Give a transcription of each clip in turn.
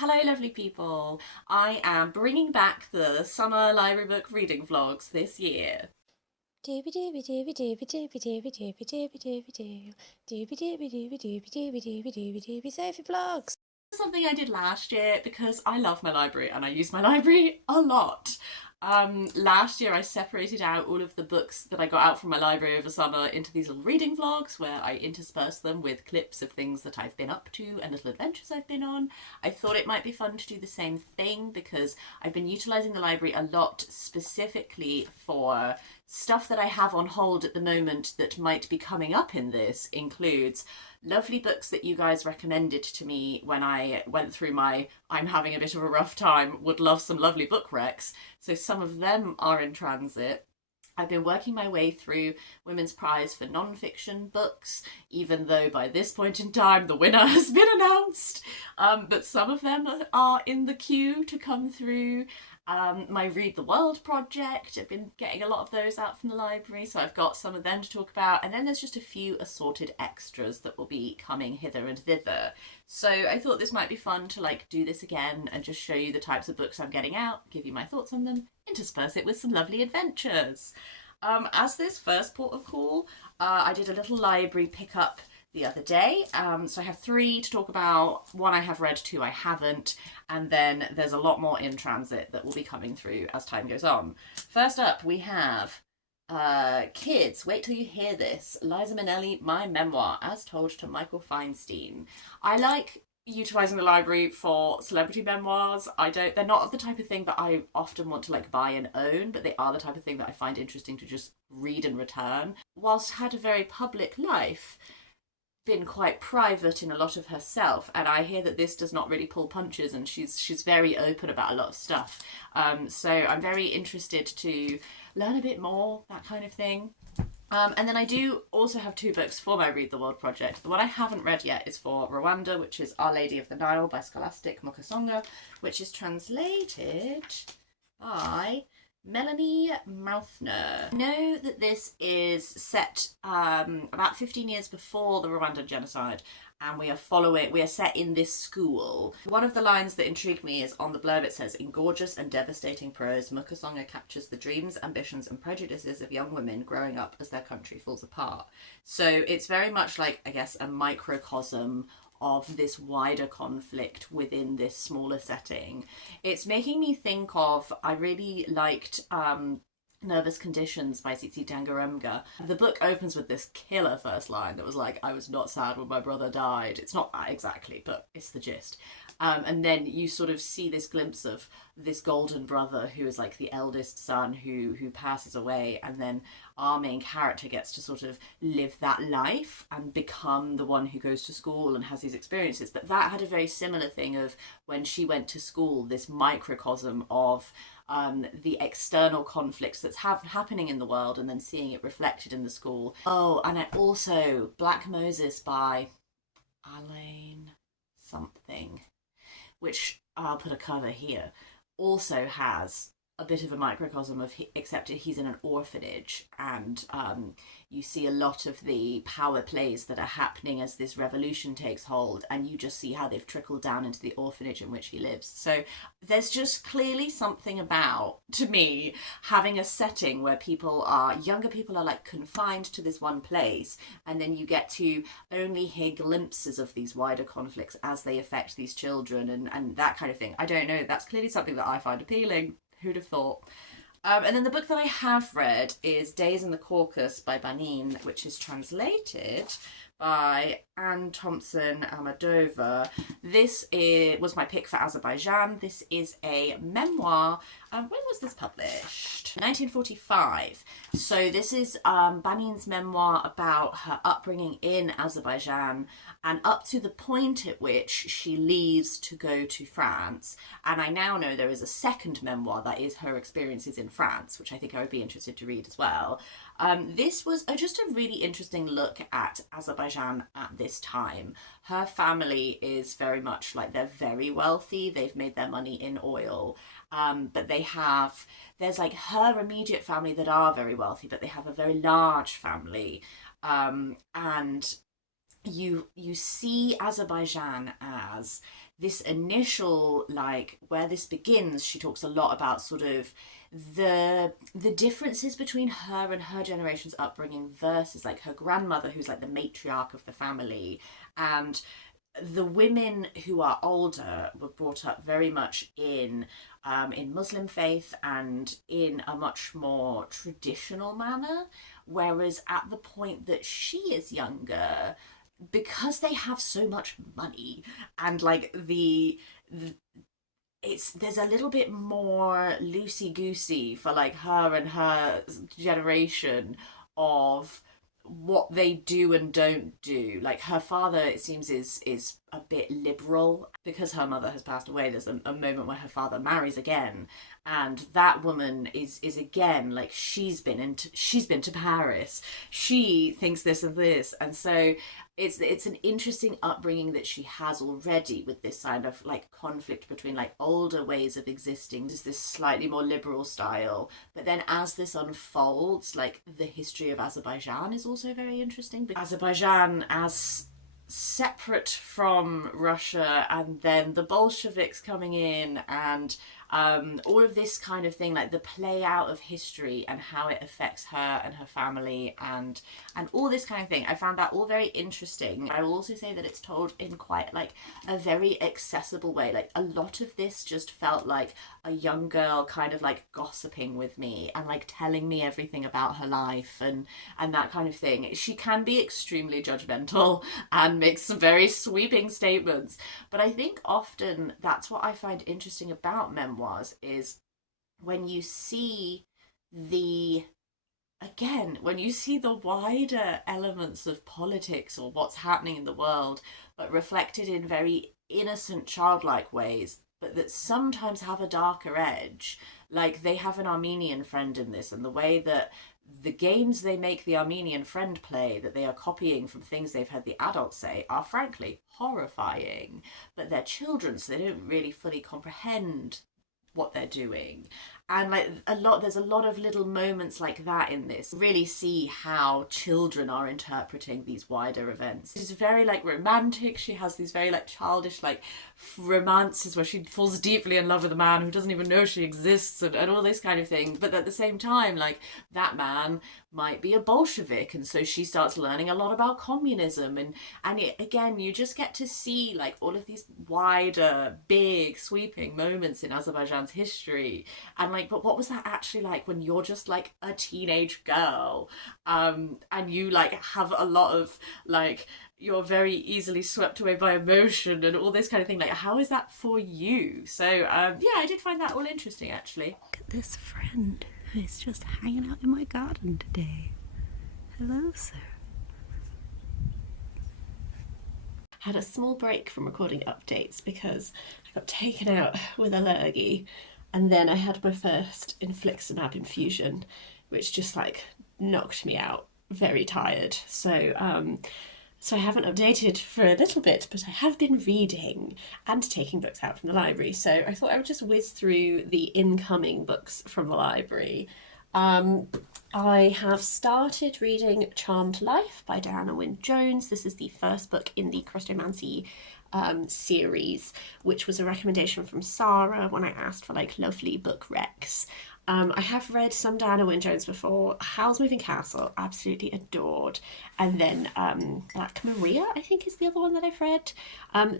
Hello lovely people. I am bringing back the summer library book reading vlogs this year. Dooby dooby dooby dooby dooby dooby dooby dooby dooby doo. Dooby dooby dooby dooby dooby dooby dooby dooby Sophie vlogs. Something I did last year because I love my library and I use my library a lot. Last year I separated out all of the books that I got out from my library over summer into these little reading vlogs where I interspersed them with clips of things that I've been up to and little adventures I've been on. I thought it might be fun to do the same thing because I've been utilising the library a lot specifically for stuff that I have on hold at the moment that might be coming up in this includes lovely books that you guys recommended to me when I went through my I'm having a bit of a rough time, would love some lovely book recs. So some of them are in transit. I've been working my way through Women's Prize for non-fiction books, even though by this point in time the winner has been announced. But some of them are in the queue to come through. My Read the World project, I've been getting a lot of those out from the library, so I've got some of them to talk about. And then there's just a few assorted extras that will be coming hither and thither. So I thought this might be fun to do this again and just show you the types of books I'm getting out, give you my thoughts on them, intersperse it with some lovely adventures. As this first port of call, I did a little library pickup the other day. So I have three to talk about. One I have read, two I haven't, and then there's a lot more in transit that will be coming through as time goes on. First up, we have kids, wait till you hear this. Liza Minnelli, My Memoir, as told to Michael Feinstein. I like utilising the library for celebrity memoirs. They're not the type of thing that I often want to buy and own, but they are the type of thing that I find interesting to just read and return. Whilst had a very public life, been quite private in a lot of herself, and I hear that this does not really pull punches, and she's very open about a lot of stuff. So I'm very interested to learn a bit more, that kind of thing. And then I do also have two books for my Read the World project. The one I haven't read yet is for Rwanda, which is Our Lady of the Nile by Scholastique Mukasonga, which is translated by Melanie Mauthner. I know that this is set about 15 years before the Rwandan genocide, and we are set in this school. One of the lines that intrigued me is on the blurb. It says, "In gorgeous and devastating prose, Mukasonga captures the dreams, ambitions and prejudices of young women growing up as their country falls apart." So it's very much like, I guess, a microcosm of this wider conflict within this smaller setting. It's making me think of, I really liked Nervous Conditions by Tsitsi Dangarembga. The book opens with this killer first line that was like, "I was not sad when my brother died." It's not that exactly, but it's the gist. And then you sort of see this glimpse of this golden brother who is like the eldest son who passes away, and then our main character gets to sort of live that life and become the one who goes to school and has these experiences. But that had a very similar thing of when she went to school, this microcosm of the external conflicts that's happening in the world, and then seeing it reflected in the school. Oh, and I also Black Moses by Alain something, which I'll put a cover here, also has a bit of a microcosm of, except he's in an orphanage, and you see a lot of the power plays that are happening as this revolution takes hold, and you just see how they've trickled down into the orphanage in which he lives. So there's just clearly something about, to me, having a setting where younger people are confined to this one place, and then you get to only hear glimpses of these wider conflicts as they affect these children, and that kind of thing. I don't know, that's clearly something that I find appealing. Who'd have thought? And then the book that I have read is Days in the Caucasus by Banine, which is translated by Thompson-Ahmadova. Was my pick for Azerbaijan. This is a memoir. When was this published? 1945. So this is Banine's memoir about her upbringing in Azerbaijan and up to the point at which she leaves to go to France. And I now know there is a second memoir that is her experiences in France, which I think I would be interested to read as well. This was just a really interesting look at Azerbaijan at this time. Her family is very much they're very wealthy. They've made their money in oil. But there's her immediate family that are very wealthy, but they have a very large family. And you see Azerbaijan as this initial, like, where this begins, she talks a lot about sort of the differences between her and her generation's upbringing versus like her grandmother, who's like the matriarch of the family, and the women who are older were brought up very much in Muslim faith and in a much more traditional manner, whereas at the point that she is younger, because they have so much money and like the it's there's a little bit more loosey goosey for like her and her generation of what they do and don't do. Like her father, it seems, is a bit liberal because her mother has passed away. There's a moment where her father marries again, and that woman is again like she's been to Paris. She thinks this and this, and so it's an interesting upbringing that she has already with this kind of like conflict between like older ways of existing, just this slightly more liberal style. But then as this unfolds, like the history of Azerbaijan is also very interesting, because Azerbaijan as separate from Russia, and then the Bolsheviks coming in, and all of this kind of thing, like the play out of history and how it affects her and her family, and all this kind of thing. I found that all very interesting. I will also say that it's told in quite like a very accessible way. Like a lot of this just felt like a young girl kind of like gossiping with me and like telling me everything about her life and that kind of thing. She can be extremely judgmental and makes some very sweeping statements, but I think often that's what I find interesting about memoirs is when you see the when you see the wider elements of politics or what's happening in the world, but reflected in very innocent, childlike ways, but that sometimes have a darker edge. Like they have an Armenian friend in this, and the way that the games they make the Armenian friend play, that they are copying from things they've heard the adults say, are frankly horrifying. But they're children, so they don't really fully comprehend what they're doing. And like there's a lot of little moments like that in this. Really see how children are interpreting these wider events. She's very like romantic. She has these very like childish like romances where she falls deeply in love with a man who doesn't even know she exists, and all this kind of thing. But at the same time, like that man might be a Bolshevik, and so she starts learning a lot about communism, and again you just get to see like all of these wider, big, sweeping moments in Azerbaijan's history, and like, but what was that actually like when you're just like a teenage girl, and you like have a lot of like, you're very easily swept away by emotion and all this kind of thing. Like, how is that for you? So yeah, I did find that all interesting actually. Look at this friend who's just hanging out in my garden today. Hello, sir. Had a small break from recording updates because I got taken out with a lurgy, and then I had my first infliximab infusion, which just like knocked me out, very tired. So I haven't updated for a little bit, but I have been reading and taking books out from the library. So I thought I would just whiz through the incoming books from the library. I have started reading Charmed Life by Diana Wynne Jones. This is the first book in the Christomancy series, which was a recommendation from Sarah when I asked for like lovely book recs. I have read some Diana Wynne Jones before. Howl's Moving Castle, absolutely adored. And then Black Maria, I think, is the other one that I've read.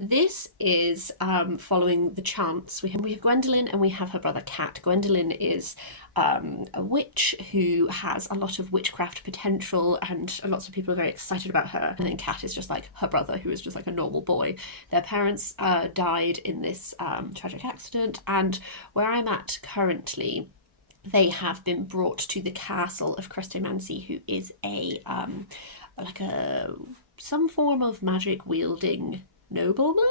This is following the Chants. We have Gwendolyn and we have her brother Kat. Gwendolyn is a witch who has a lot of witchcraft potential, and lots of people are very excited about her. And then Kat is just like her brother, who is just like a normal boy. Their parents died in this tragic accident, and where I'm at currently, they have been brought to the castle of Christomancy, who is a some form of magic wielding nobleman,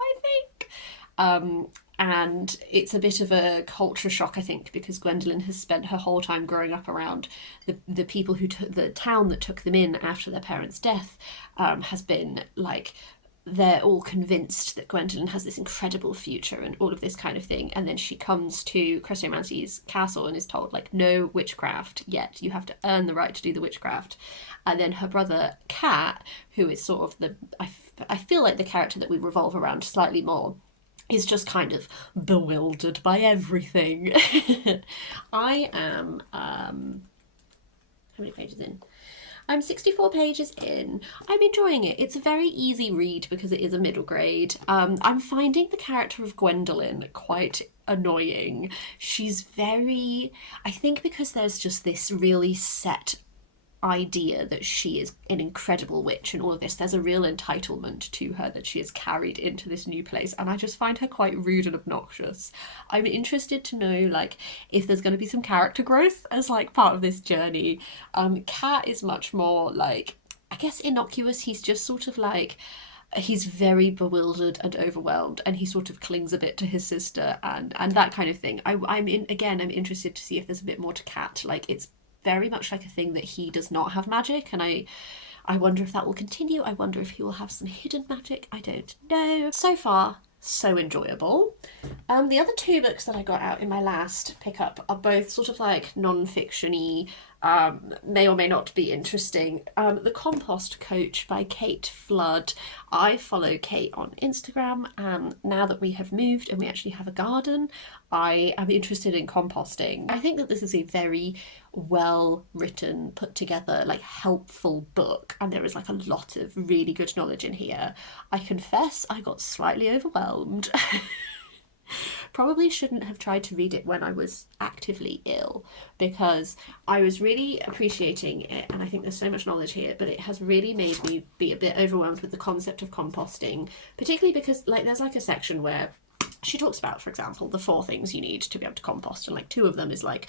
I think. And it's a bit of a culture shock, I think, because Gwendolyn has spent her whole time growing up around the people who took the town that took them in after their parents' death, has been like, they're all convinced that Gwendolyn has this incredible future and all of this kind of thing. And then she comes to Christomancy's castle and is told, like, no witchcraft yet. You have to earn the right to do the witchcraft. And then her brother, Kat, who is sort of I feel like the character that we revolve around slightly more, is just kind of bewildered by everything. I am, how many pages in? I'm 64 pages in. I'm enjoying it. It's a very easy read because it is a middle grade. I'm finding the character of Gwendolyn quite annoying. She's very, I think because there's just this really set idea that she is an incredible witch and all of this, there's a real entitlement to her that she is carried into this new place, and I just find her quite rude and obnoxious. I'm interested to know like if there's going to be some character growth as like part of this journey. Cat is much more like, I guess, innocuous. He's just sort of like, he's very bewildered and overwhelmed, and he sort of clings a bit to his sister and that kind of thing. I'm interested to see if there's a bit more to Cat. Like, it's very much like a thing that he does not have magic, and I wonder if that will continue. I wonder if he will have some hidden magic. I don't know. So far, so enjoyable. The other two books that I got out in my last pickup are both sort of like non-fiction-y, may or may not be interesting. The Compost Coach by Kate Flood. I follow Kate on Instagram, and now that we have moved and we actually have a garden, I am interested in composting. I think that this is a very well written, put together, like helpful book, and there is like a lot of really good knowledge in here. I confess I got slightly overwhelmed. Probably shouldn't have tried to read it when I was actively ill, because I was really appreciating it, and I think there's so much knowledge here, but it has really made me be a bit overwhelmed with the concept of composting, particularly because like there's like a section where she talks about, for example, the 4 things you need to be able to compost, and like 2 of them is like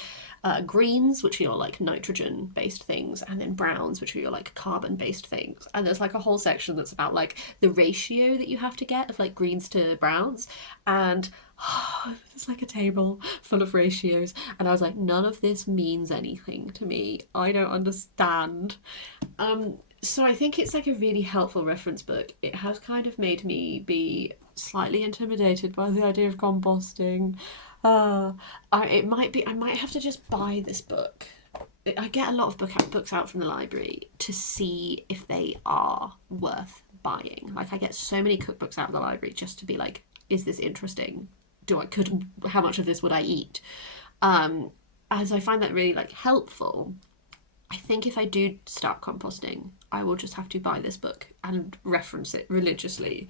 greens, which are your like nitrogen based things, and then browns, which are your like carbon based things. And there's like a whole section that's about like the ratio that you have to get of like greens to browns, and it's like a table full of ratios, and I was like, none of this means anything to me. I don't understand. So I think it's like a really helpful reference book. It has kind of made me be slightly intimidated by the idea of composting. I might have to just buy this book. I get a lot of books out from the library to see if they are worth buying. Like, I get so many cookbooks out of the library just to be like, is this interesting? How much of this would I eat? As I find that really like helpful. I think if I do start composting, I will just have to buy this book and reference it religiously.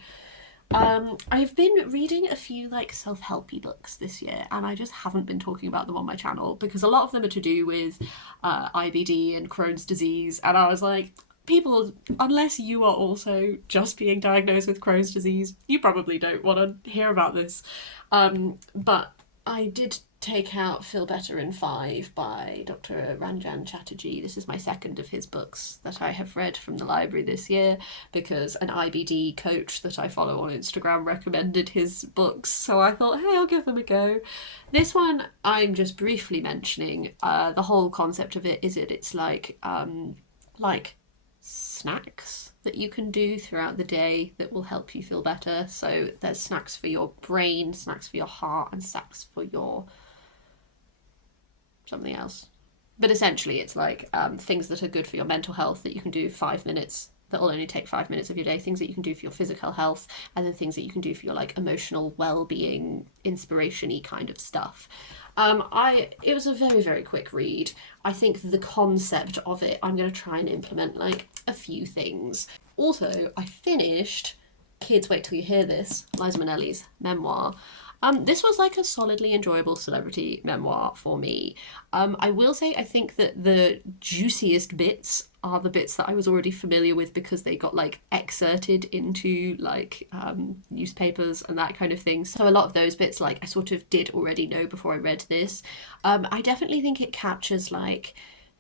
I've been reading a few like self-helpy books this year, and I just haven't been talking about them on my channel because a lot of them are to do with IBD and Crohn's disease, and I was like, people, unless you are also just being diagnosed with Crohn's disease, you probably don't want to hear about this. But I did take out Feel Better in 5 by Dr. Rangan Chatterjee. This is my second of his books that I have read from the library this year because an IBD coach that I follow on Instagram recommended his books, so I thought, hey, I'll give them a go. This one I'm just briefly mentioning. The whole concept of it is it's like snacks that you can do throughout the day that will help you feel better. So there's snacks for your brain, snacks for your heart, and snacks for your something else. But essentially it's like things that are good for your mental health that you can do 5 minutes, that will only take 5 minutes of your day, things that you can do for your physical health, and then things that you can do for your like emotional well-being, inspiration-y kind of stuff. It was a very, very quick read. I think the concept of it, I'm going to try and implement like a few things. Also, I finished, kids wait till you hear this, Liza Minnelli's memoir. This was like a solidly enjoyable celebrity memoir for me. I will say I think that the juiciest bits are the bits that I was already familiar with because they got like excerpted into like newspapers and that kind of thing. So a lot of those bits like I sort of did already know before I read this. I definitely think it captures like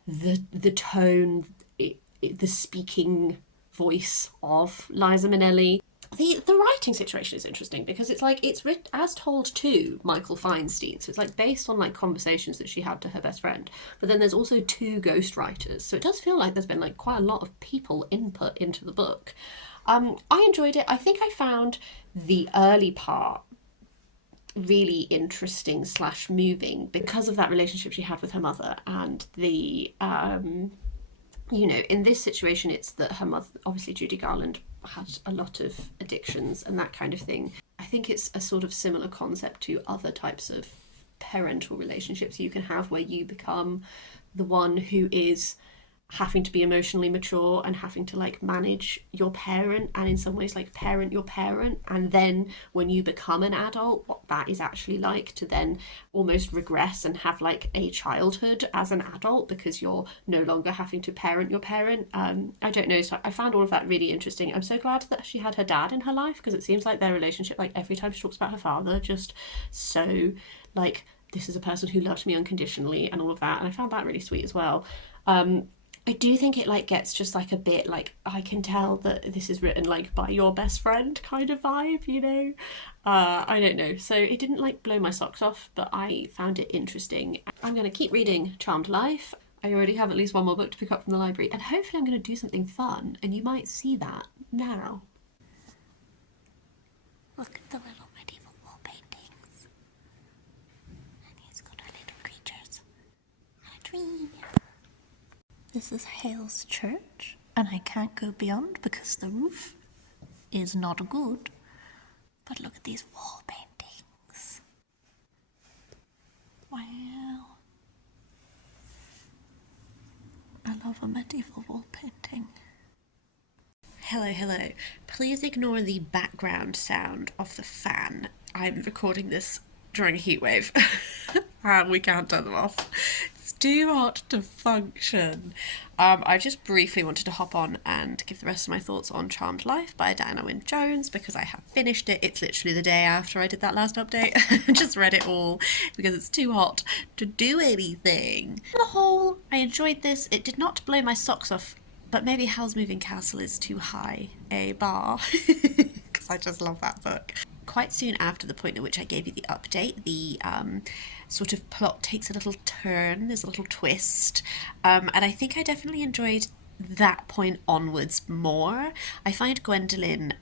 the tone, the speaking voice of Liza Minnelli. The writing situation is interesting because it's like it's written as told to Michael Feinstein, so it's like based on like conversations that she had to her best friend, but then there's also 2 ghostwriters, so it does feel like there's been like quite a lot of people input into the book. I enjoyed it. I think I found the early part really interesting / moving because of that relationship she had with her mother, and the you know, in this situation it's that her mother, obviously Judy Garland, had a lot of addictions and that kind of thing. I think it's a sort of similar concept to other types of parental relationships you can have, where you become the one who is having to be emotionally mature and having to like manage your parent, and in some ways like parent your parent, and then when you become an adult, what that is actually like to then almost regress and have like a childhood as an adult because you're no longer having to parent your parent. I don't know, so I found all of that really interesting. I'm so glad that she had her dad in her life, because it seems like their relationship, like every time she talks about her father, just so like, this is a person who loved me unconditionally and all of that, and I found that really sweet as well. I do think it like gets just like a bit like, I can tell that this is written like by your best friend kind of vibe, you know. I don't know, so it didn't like blow my socks off, but I found it interesting. I'm going to keep reading Charmed Life. I already have at least one more book to pick up from the library, and hopefully I'm going to do something fun, and you might see that now. Look at the little medieval wall paintings. And he's got our little creatures. And a tree. This is Hale's church, and I can't go beyond because the roof is not good. But look at these wall paintings. Wow. I love a medieval wall painting. Hello. Please ignore the background sound of the fan. I'm recording this during a heatwave. We can't turn them off. It's too hot to function. I just briefly wanted to hop on and give the rest of my thoughts on Charmed Life by Diana Wynne Jones, because I have finished it. It's literally the day after I did that last update. I just read it all because it's too hot to do anything. On the whole, I enjoyed this. It did not blow my socks off, but maybe Howl's Moving Castle is too high a bar, because I just love that book. Quite soon after the point at which I gave you the update, the sort of plot takes a little turn, there's a little twist, and I think I definitely enjoyed that point onwards more. I find Gwendolyn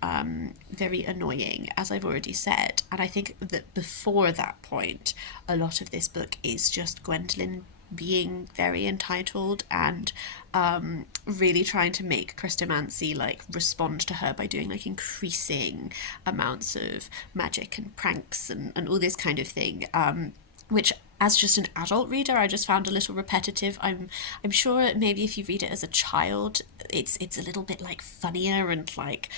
very annoying, as I've already said, and I think that before that point, a lot of this book is just Gwendolyn being very entitled and really trying to make Chrestomanci like respond to her by doing like increasing amounts of magic and pranks and all this kind of thing, which as just an adult reader I just found a little repetitive. I'm sure maybe if you read it as a child it's a little bit like funnier and like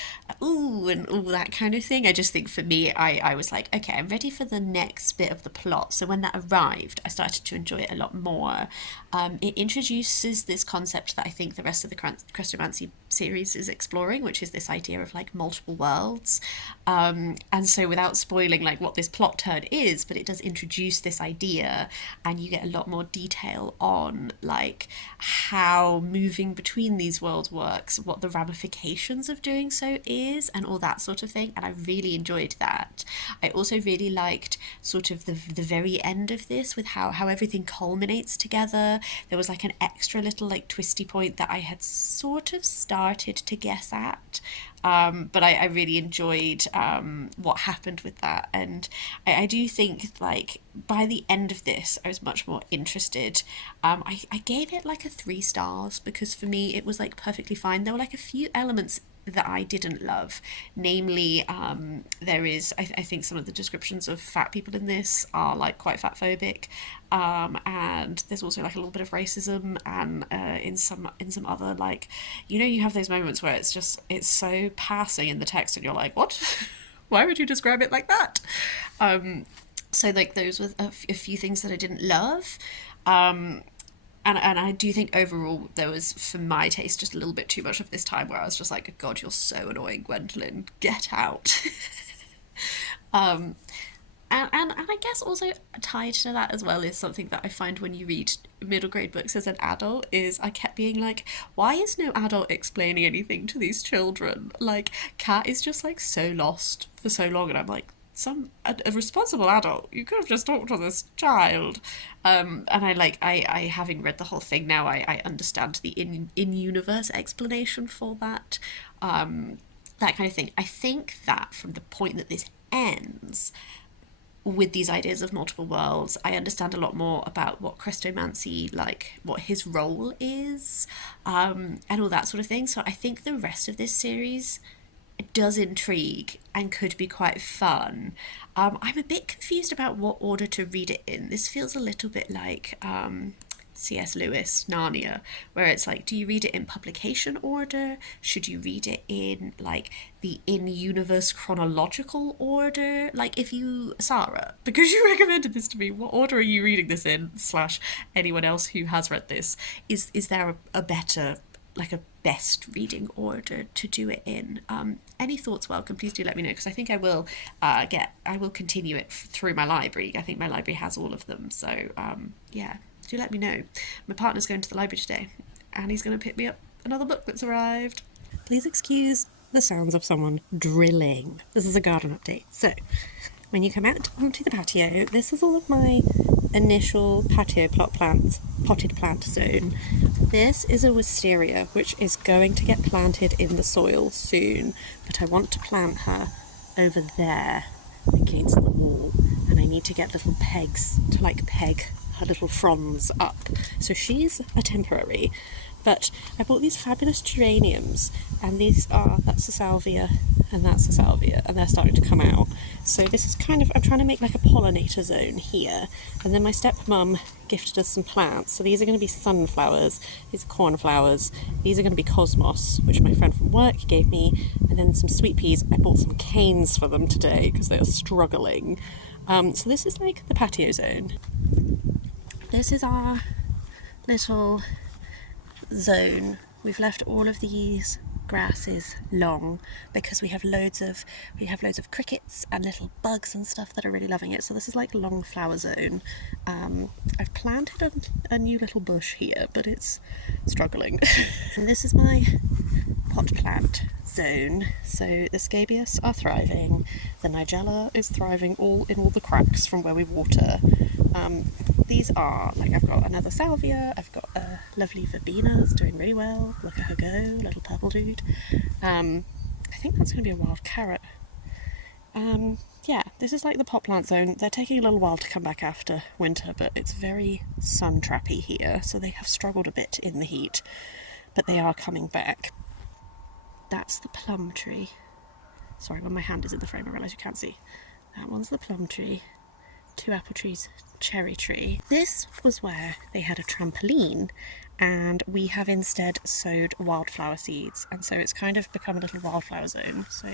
ooh and all that kind of thing. I just think for me I was like, okay, I'm ready for the next bit of the plot. So when that arrived I started to enjoy it a lot more. It introduces this concept that I think the rest of the Chrestomanci series is exploring, which is this idea of like multiple worlds, and so without spoiling like what this plot turn is, but it does introduce this idea, and you get a lot more detail on like how moving between these worlds works, what the ramifications of doing so is, and all that sort of thing, and I really enjoyed that. I also really liked sort of the very end of this with how everything culminates together. There was like an extra little like twisty point that I had sort of started to guess at, but I really enjoyed what happened with that, and I do think like by the end of this I was much more interested. I gave it like a 3 stars because for me it was like perfectly fine. There were like a few elements that I didn't love, namely there is I think some of the descriptions of fat people in this are like quite fat phobic, and there's also like a little bit of racism, and in some other like, you know, you have those moments where it's so passing in the text and you're like, what? Why would you describe it like that? So like those were a few things that I didn't love. And I do think overall there was, for my taste, just a little bit too much of this time where I was just like, God, you're so annoying, Gwendolyn, get out. And I guess also tied to that as well is something that I find when you read middle grade books as an adult is I kept being like, why is no adult explaining anything to these children? Like, Kat is just like so lost for so long, and I'm like, a responsible adult, you could have just talked to this child. And I having read the whole thing now, I understand the in-universe explanation for that, that kind of thing. I think that from the point that this ends with these ideas of multiple worlds, I understand a lot more about what Chrestomanci, like what his role is, and all that sort of thing. So I think the rest of this series does intrigue and could be quite fun. I'm a bit confused about what order to read it in. This feels a little bit like C.S. Lewis, Narnia, where it's like, do you read it in publication order? Should you read it in like the in-universe chronological order? Like, if you, Sarah, because you recommended this to me, what order are you reading this in? / anyone else who has read this, is there a better, like a best reading order to do it in? Any thoughts welcome, please do let me know, because I think I will continue it through my library. I think my library has all of them, so yeah, do let me know. My partner's going to the library today and he's going to pick me up another book that's arrived. Please excuse the sounds of someone drilling. This is a garden update. So when you come out onto the patio, this is all of my initial patio potted plant zone. This is a wisteria which is going to get planted in the soil soon, but I want to plant her over there against the wall, and I need to get little pegs to like peg her little fronds up. So she's a temporary, but I bought these fabulous geraniums, and that's a salvia and that's a salvia, and they're starting to come out. So this is kind of, I'm trying to make like a pollinator zone here. And then my stepmom gifted us some plants. So these are going to be sunflowers, these are cornflowers, these are going to be cosmos, which my friend from work gave me, and then some sweet peas. I bought some canes for them today because they are struggling. So this is like the patio zone. This is our little zone. We've left all of these grasses long because we have loads of crickets and little bugs and stuff that are really loving it. So this is like a long flower zone. I've planted a new little bush here, but it's struggling. And this is my pot plant zone. So the scabious are thriving, the nigella is thriving in all the cracks from where we water. These are, like, I've got another salvia, I've got a lovely verbena that's doing really well, look at her go, little purple dude. I think that's going to be a wild carrot. Yeah, this is like the pot plant zone. They're taking a little while to come back after winter, but it's very sun trappy here, so they have struggled a bit in the heat, but they are coming back. That's the plum tree. Sorry, when my hand is in the frame I realise you can't see. That one's the plum tree. 2 apple trees, cherry tree. This was where they had a trampoline, and we have instead sowed wildflower seeds, and so it's kind of become a little wildflower zone. So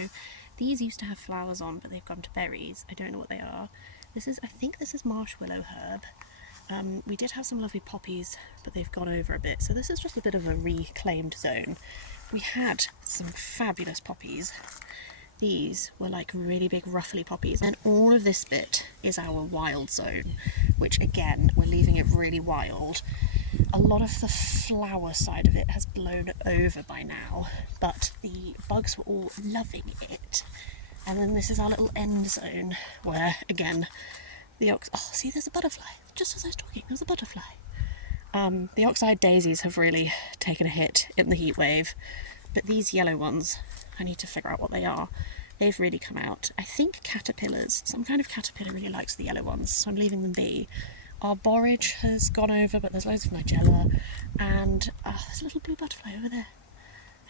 these used to have flowers on, but they've gone to berries. I don't know what they are. I think this is marsh willow herb. We did have some lovely poppies, but they've gone over a bit, so this is just a bit of a reclaimed zone. We had some fabulous poppies. These were like really big ruffly poppies, and all of this bit is our wild zone, which again, we're leaving it really wild. A lot of the flower side of it has blown over by now, but the bugs were all loving it. And then this is our little end zone where, again, oh, see, there's a butterfly. Just as I was talking, there's a butterfly. The oxeye daisies have really taken a hit in the heat wave, but these yellow ones, I need to figure out what they are. They've really come out. I think caterpillars. Some kind of caterpillar really likes the yellow ones, so I'm leaving them be. Our borage has gone over, but there's loads of nigella, and there's a little blue butterfly over there.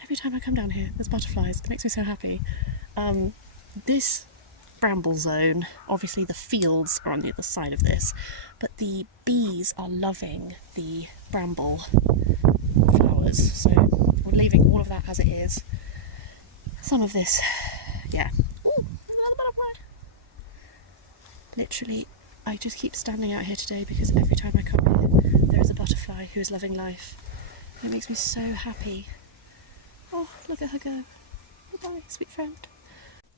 Every time I come down here, there's butterflies. It makes me so happy. This bramble zone, obviously the fields are on the other side of this, but the bees are loving the bramble flowers, so we're leaving all of that as it is. Some of this, yeah. Ooh, another butterfly. Literally, I just keep standing out here today because every time I come here, there is a butterfly who is loving life. It makes me so happy. Oh, look at her go. Goodbye, sweet friend.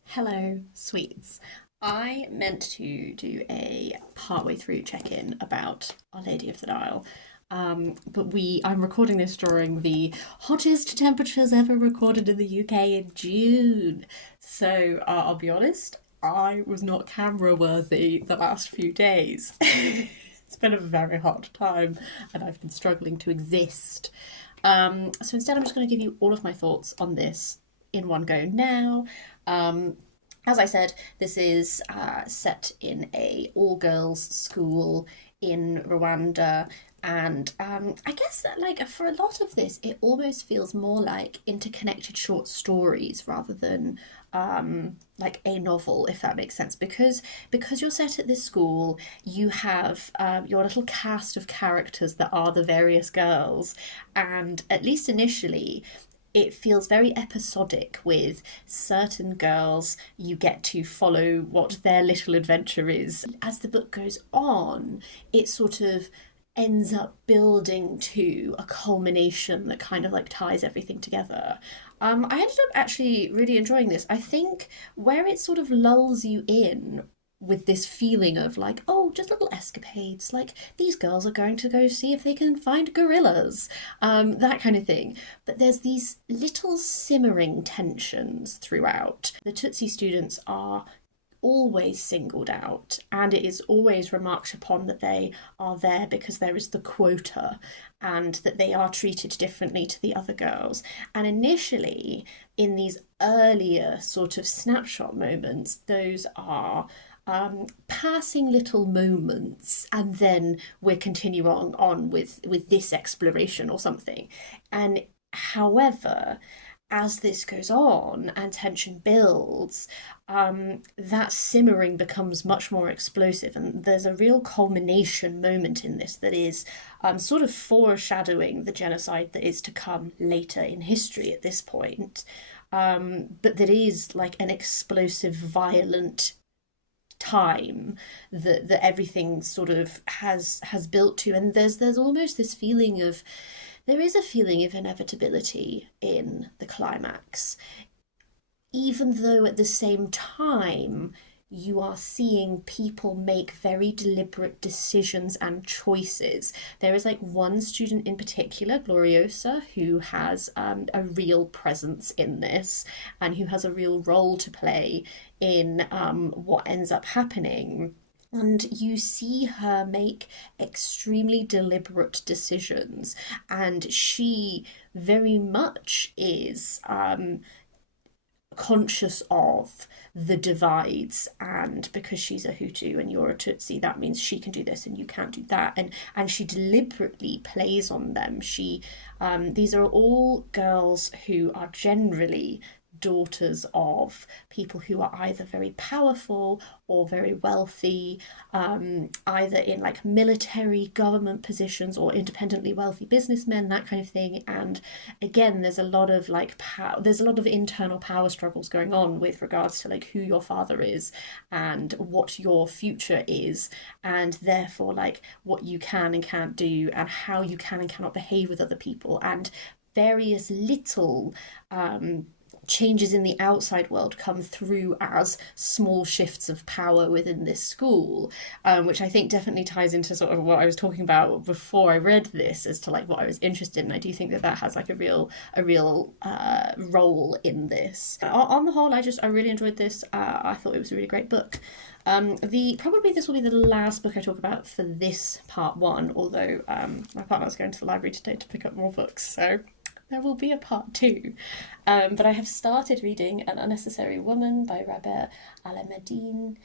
Hello, sweets. I meant to do a partway through check-in about Our Lady of the Nile, but I'm recording this during the hottest temperatures ever recorded in the UK in June. So I'll be honest, I was not camera worthy the last few days. It's been a very hot time and I've been struggling to exist. So instead I'm just going to give you all of my thoughts on this in one go now. As I said, this is set in a all-girls school in Rwanda, and I guess that like for a lot of this, it almost feels more like interconnected short stories rather than like a novel, if that makes sense. Because you're set at this school, you have your little cast of characters that are the various girls, and at least initially it feels very episodic with certain girls. You get to follow what their little adventure is. As the book goes on, it sort of ends up building to a culmination that kind of like ties everything together. I ended up actually really enjoying this. I think where it sort of lulls you in with this feeling of like, oh, just little escapades, like these girls are going to go see if they can find gorillas, that kind of thing. But there's these little simmering tensions throughout. The Tutsi students are always singled out, and it is always remarked upon that they are there because there is the quota and that they are treated differently to the other girls. And initially, in these earlier sort of snapshot moments, those are passing little moments, and then we're continuing on with this exploration or something. And however, as this goes on and tension builds, that simmering becomes much more explosive, and there's a real culmination moment in this that is sort of foreshadowing the genocide that is to come later in history at this point, but that is like an explosive, violent time that everything sort of has built to. And there's almost this feeling of, there is a feeling of inevitability in the climax, even though at the same time you are seeing people make very deliberate decisions and choices. There is like one student in particular, Gloriosa, who has a real presence in this and who has a real role to play in what ends up happening. And you see her make extremely deliberate decisions, and she very much is conscious of the divides, and because she's a Hutu and you're a Tutsi, that means she can do this and you can't do that, and she deliberately plays on them. These are all girls who are generally daughters of people who are either very powerful or very wealthy, either in like military government positions or independently wealthy businessmen, that kind of thing. And again, there's a lot of like there's a lot of internal power struggles going on with regards to like who your father is and what your future is, and therefore like what you can and can't do and how you can and cannot behave with other people, and various little changes in the outside world come through as small shifts of power within this school, which I think definitely ties into sort of what I was talking about before I read this as to like what I was interested in. I do think that has like a real role in this. On the whole, I really enjoyed this. I thought it was a really great book. Probably this will be the last book I talk about for this part one, although my partner's going to the library today to pick up more books, so there will be a part two. But I have started reading An Unnecessary Woman by Rabih Alameddine.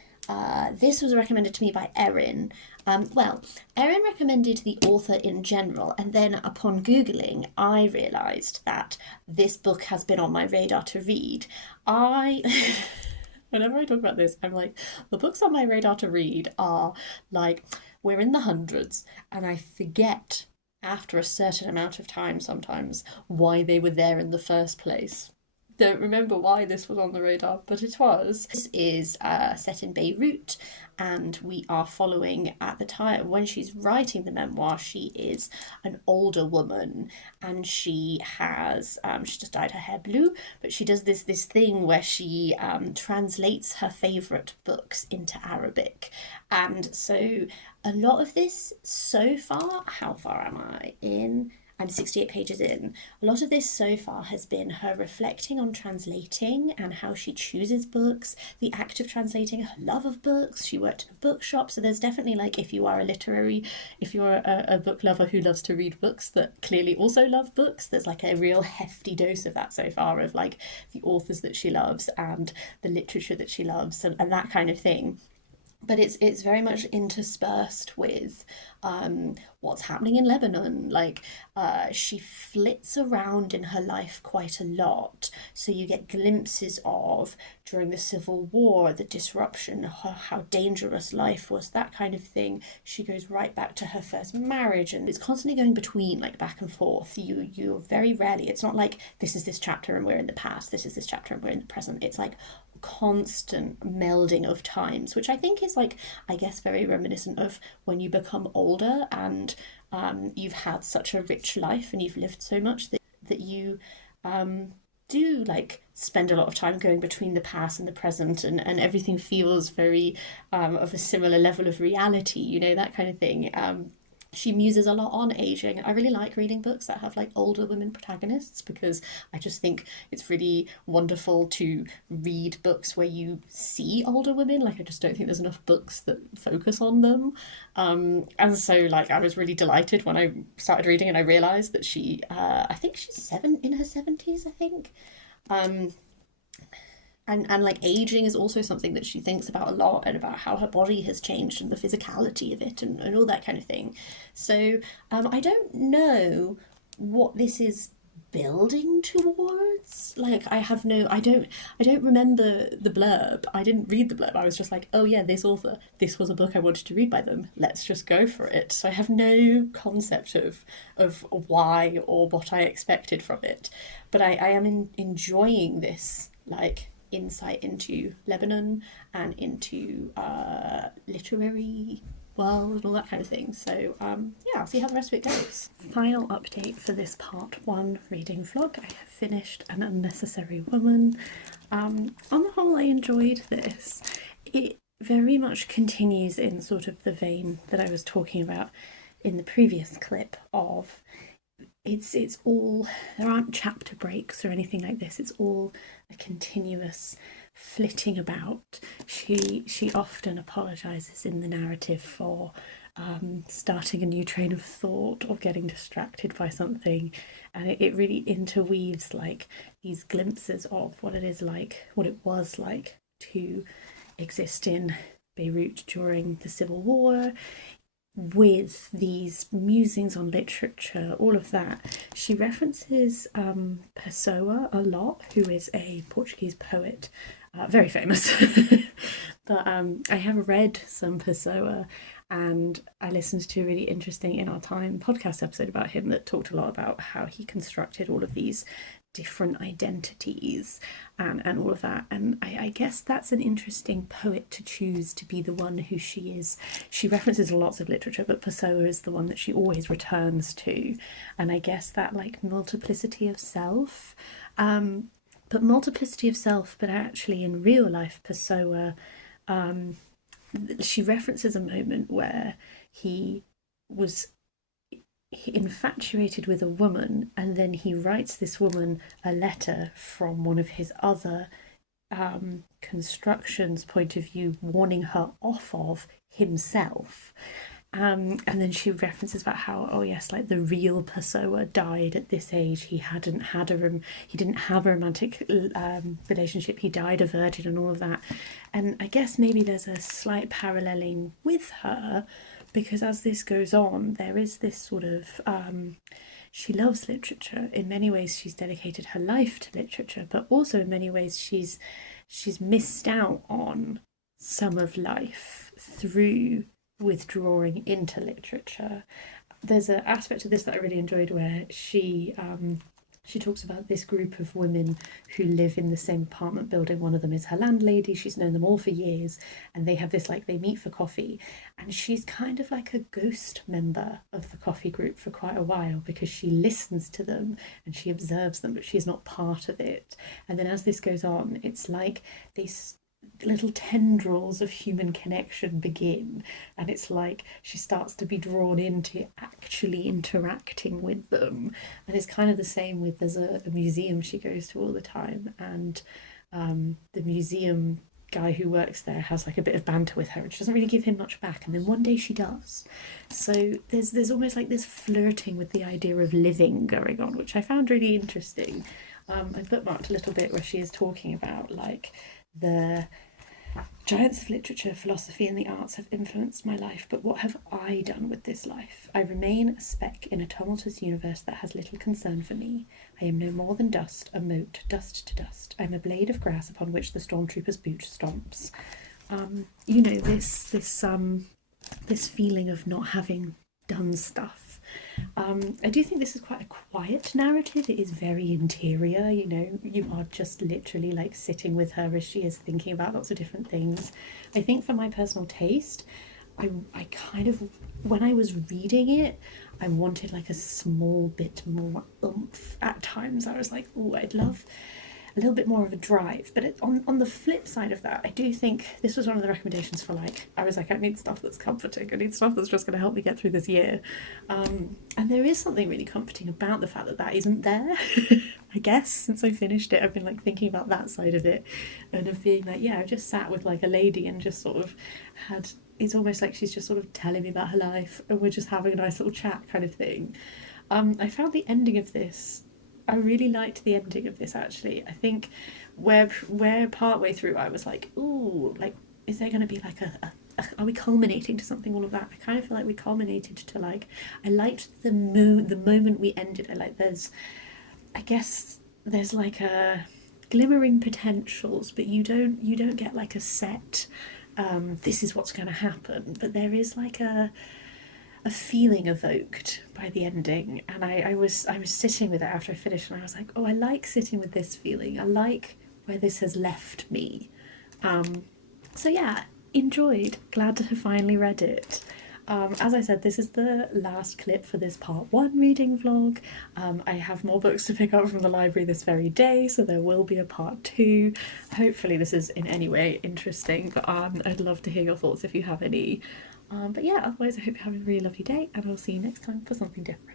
This was recommended to me by Erin. Erin recommended the author in general, and then upon Googling, I realised that this book has been on my radar to read. Whenever I talk about this, I'm like, the books on my radar to read are like, we're in the hundreds, and I forget after a certain amount of time sometimes why they were there in the first place. Don't remember why this was on the radar, but it was. This is set in Beirut, and we are following at the time when she's writing the memoir. She is an older woman, and she has she just dyed her hair blue, but she does this thing where she translates her favourite books into Arabic, and so a lot of this so far. How far am I in? I'm 68 pages in. A lot of this so far has been her reflecting on translating and how she chooses books, the act of translating, her love of books. She worked in a bookshop, so there's definitely like, if you're a book lover who loves to read books that clearly also love books, there's like a real hefty dose of that so far, of like the authors that she loves and the literature that she loves and that kind of thing. But it's very much interspersed with what's happening in Lebanon. Like, she flits around in her life quite a lot, so you get glimpses of during the Civil War, the disruption, how dangerous life was, that kind of thing. She goes right back to her first marriage, and it's constantly going between, like, back and forth. You're very rarely, it's not like this is this chapter and we're in the past, this is this chapter and we're in the present. It's like constant melding of times, which I think is, like, I guess very reminiscent of when you become older and you've had such a rich life and you've lived so much that you do like spend a lot of time going between the past and the present, and everything feels very of a similar level of reality, you know, that kind of thing. She muses a lot on aging. I really like reading books that have like older women protagonists, because I just think it's really wonderful to read books where you see older women. Like, I just don't think there's enough books that focus on them. And so, like, I was really delighted when I started reading and I realised that she, I think she's in her 70s, I think. And like, aging is also something that she thinks about a lot, and about how her body has changed and the physicality of it, and all that kind of thing. So I don't know what this is building towards. Like, I don't remember the blurb. I didn't read the blurb. I was just like, oh yeah, this author, this was a book I wanted to read by them, let's just go for it. So I have no concept of why or what I expected from it, but I am enjoying this, like, insight into Lebanon and into literary world and all that kind of thing. So yeah, I'll see how the rest of it goes. Final update for this part 1 reading vlog. I have finished An Unnecessary Woman. On the whole, I enjoyed this. It very much continues in sort of the vein that I was talking about in the previous clip of it's all, there aren't chapter breaks or anything like this. It's all a continuous flitting about. She often apologises in the narrative for starting a new train of thought or getting distracted by something, and it really interweaves like these glimpses of what it was like to exist in Beirut during the Civil War, with these musings on literature, all of that. She references Pessoa a lot, who is a Portuguese poet, very famous. But I have read some Pessoa, and I listened to a really interesting In Our Time podcast episode about him that talked a lot about how he constructed all of these different identities and all of that. And I guess that's an interesting poet to choose to be the one who she is. She references lots of literature, but Pessoa is the one that she always returns to. And I guess that, like, multiplicity of self, but actually in real life, Pessoa, she references a moment where he was infatuated with a woman, and then he writes this woman a letter from one of his other constructions point of view, warning her off of himself. And then she references about how, oh yes, like, the real Pessoa died at this age. He didn't have a romantic relationship. He died a virgin and all of that. And I guess maybe there's a slight paralleling with her, because as this goes on, there is this sort of she loves literature. In many ways, she's dedicated her life to literature, but also in many ways she's missed out on some of life through withdrawing into literature. There's an aspect of this that I really enjoyed where she talks about this group of women who live in the same apartment building. One of them is her landlady. She's known them all for years, and they have this, like, they meet for coffee, and she's kind of like a ghost member of the coffee group for quite a while, because she listens to them and she observes them, but she's not part of it. And then as this goes on, it's like little tendrils of human connection begin, and it's like she starts to be drawn into actually interacting with them. And it's kind of the same with, there's a museum she goes to all the time, and the museum guy who works there has like a bit of banter with her, and she doesn't really give him much back, and then one day she does. So there's almost like this flirting with the idea of living going on, which I found really interesting. I bookmarked a little bit where she is talking about like the giants of literature, philosophy, and the arts have influenced my life, but what have I done with this life? I remain a speck in a tumultuous universe that has little concern for me. I am no more than dust, a mote, dust to dust. I am a blade of grass upon which the stormtrooper's boot stomps. You know, this feeling of not having done stuff. I do think this is quite a quiet narrative. It is very interior, you know, you are just literally like sitting with her as she is thinking about lots of different things. I think for my personal taste, I kind of, when I was reading it, I wanted like a small bit more oomph at times. I was like, oh, I'd love a little bit more of a drive. But on the flip side of that, I do think this was one of the recommendations for like, I was like, I need stuff that's comforting. I need stuff that's just going to help me get through this year. And there is something really comforting about the fact that that isn't there. I guess since I finished it, I've been like thinking about that side of it, and of being like, yeah, I just sat with like a lady and just sort of had, it's almost like she's just sort of telling me about her life and we're just having a nice little chat kind of thing. I found the ending of this, I really liked the ending of this actually. I think where partway through I was like, ooh, like, is there going to be like are we culminating to something, all of that? I kind of feel like we culminated to like, I liked the moment we ended. I like, I guess there's like a glimmering potentials, but you don't get like a set, this is what's going to happen, but there is like a feeling evoked by the ending, and I was sitting with it after I finished, and I was like, oh, I like sitting with this feeling. I like where this has left me. So yeah, enjoyed. Glad to have finally read it. As I said, this is the last clip for this part 1 reading vlog. I have more books to pick up from the library this very day, so there will be a part 2. Hopefully this is in any way interesting. I'd love to hear your thoughts if you have any. But yeah, otherwise I hope you have a really lovely day, and I'll see you next time for something different.